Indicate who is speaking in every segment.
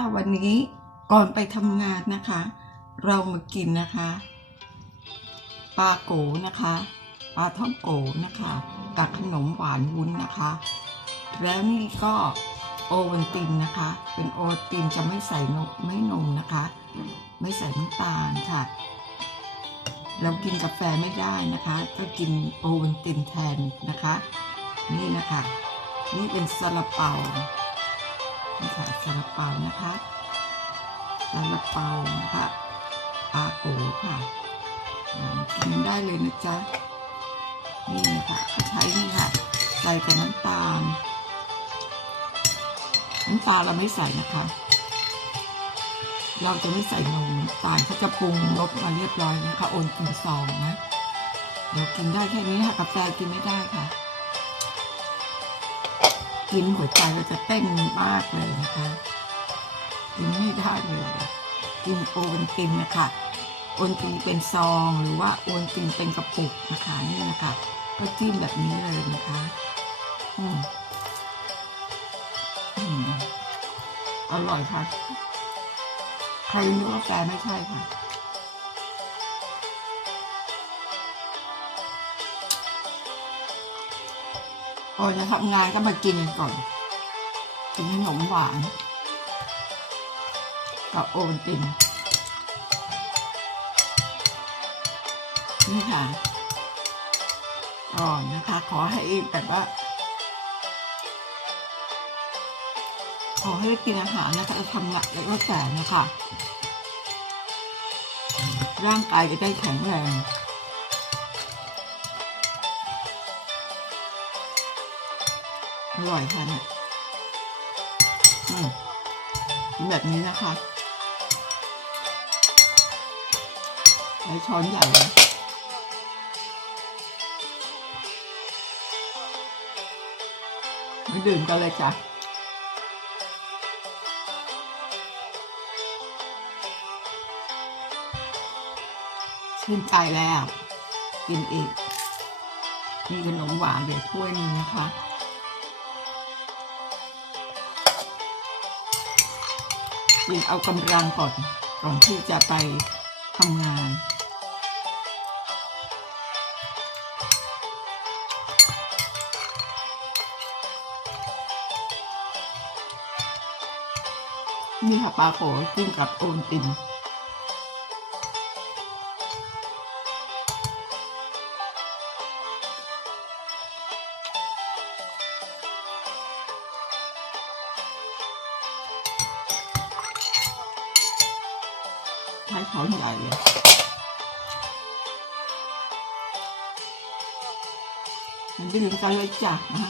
Speaker 1: ่ะวันนี้ก่อนไปทำงานนะคะ เรามากินนะคะปลาโกนะคะปลาท่องโกนะคะกับขนมหวานวุ้นนะคะ แล้วนี่ก็โอวันตินนะคะ เป็นโอวัลตินจะไม่ใส่นมไม่นมนะคะ ไม่ใส่น้ำตาลค่ะ เรากินกาแฟไม่ได้นะคะ ก็กินโอวันตินแทนนะคะ นี่นะคะ นี่เป็นซาลาเปา นี่ค่ะซาลาเปานะคะซาลาเปานะคะอาโกค่ะกินได้เลยนะจ๊ะ นี่นะคะใช้นี่ค่ะ ใส่กับน้ำตาล น้ำตาลเราไม่ใส่นะคะ เราจะไม่ใส่นมตาลเขาจะปรุงรสมาเรียบร้อยนะคะโอนกินซองนะ เดี๋ยวกินได้แค่นี้ค่ะกาแฟกินไม่ได้ค่ะ กินหัวใจเราจะเต้นมากเลยนะคะกินไม่ได้เลยกินโอวันตินนะคะโอนตินเป็นซองหรือว่าโอนตินเป็นกระปุกนะคะนี่นะคะก็จิ้มแบบนี้เลยนะคะอืมอืมอร่อยค่ะ ใครนึกว่าแฟไม่ใช่ค่ะ ก่อนจะทำงานก็มากินกันก่อนกินขนมหวาน กับโอวัลตินนี่ค่ะก่อนนะคะ ขอให้แบบว่าขอให้ได้กินอาหารนะคะจะทำงานแล้วก็แต่นะคะ ร่างกายจะได้แข็งแรง อร่อยค่ะเนี่ยอืมแบบนี้นะคะใช้ช้อนใหญ่เลยไม่ดื่มกันเลยจ้ะชื่นใจแล้ว กินอีก มีขนมหวานเดี๋ยวถ้วยนึงนะคะ กินเอากำลังก่อนก่อนที่จะไปทำงาน นี่ค่ะปลาโขจิ้มกับโอนติน ใช้ช้อนใหญ่เลยมันจะลืมกันเลยจ้ะอ่า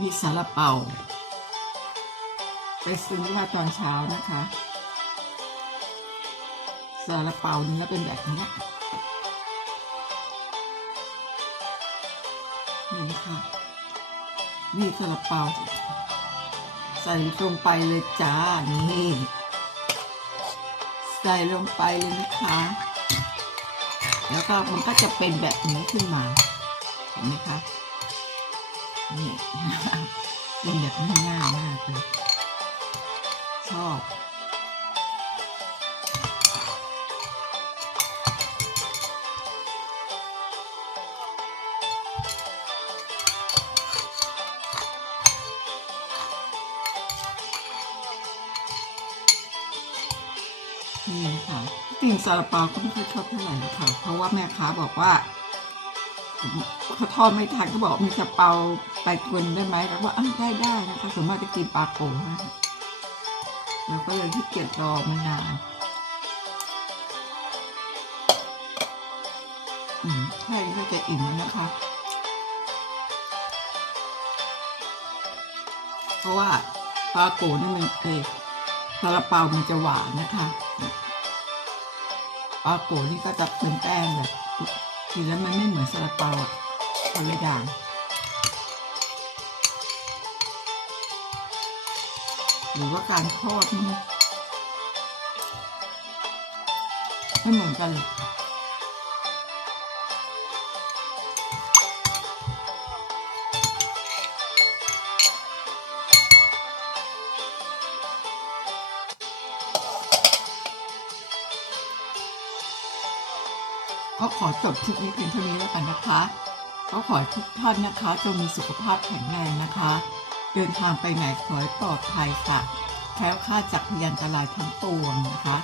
Speaker 1: มีซาลาเปาไปซื้อมาตอนเช้านะคะซาลาเปาเนื้อเป็นแบบนี้ นี่นะคะนี่ซาลาเปา ใส่ลงไปเลยจ้า นี่ ใส่ลงไปเลยนะคะ แล้วก็มันก็จะเป็นแบบนี้ขึ้นมา เห็นไหมคะ นี่เป็นแบบง่ายมากเลยชอบ ค่ะจริงซาลาเปาก็ไม่ค่อยชอบเท่าไหร่นะคะเพราะว่าแม่ค้าบอกว่าเขาทอดไม่ทันก็บอกมีซาลาเปาไปทวนได้ไหมแล้วว่าอ้าวได้ได้นะคะส่วนมากจะกินปลาโกนะแล้วก็เลยที่เกียจรอมันนานอืมแค่นี้ก็จะอิ่มแล้วนะคะ เพราะว่าปลาโกนี่มันเอกซาลาเปามันจะหวานนะคะ ปลาโกนี่ก็จะเป็นแป้งแบบกินแล้วมันไม่เหมือนซาลาเปาอะคนละอย่างหรือว่าการทอดมันไม่เหมือนกันเลย ก็ขอจบคลิปนี้เพียงเท่านี้แล้วกันนะคะ ก็ขอทุกท่านนะคะจงมีสุขภาพแข็งแรงนะคะ เดินทางไปไหนขอให้ปลอดภัยค่ะแคล้วคลาดจากพยันตรายทั้งปวงนะคะ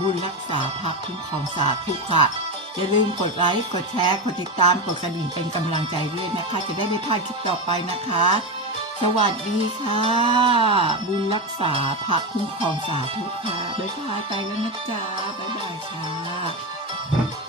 Speaker 1: บุญรักษาพักคุ้มครองสาธุค่ะอย่าลืมกดไลค์กดแชร์กดติดตามกดกระดิ่งเป็นกำลังใจด้วยนะคะ จะได้ไม่พลาดคลิปต่อไปนะคะ สวัสดีค่ะ บุญรักษาพักคุ้มครองสาธุค่ะบ๊ายบายไปแล้วนะจ๊ะบ๊ายบายค่ะ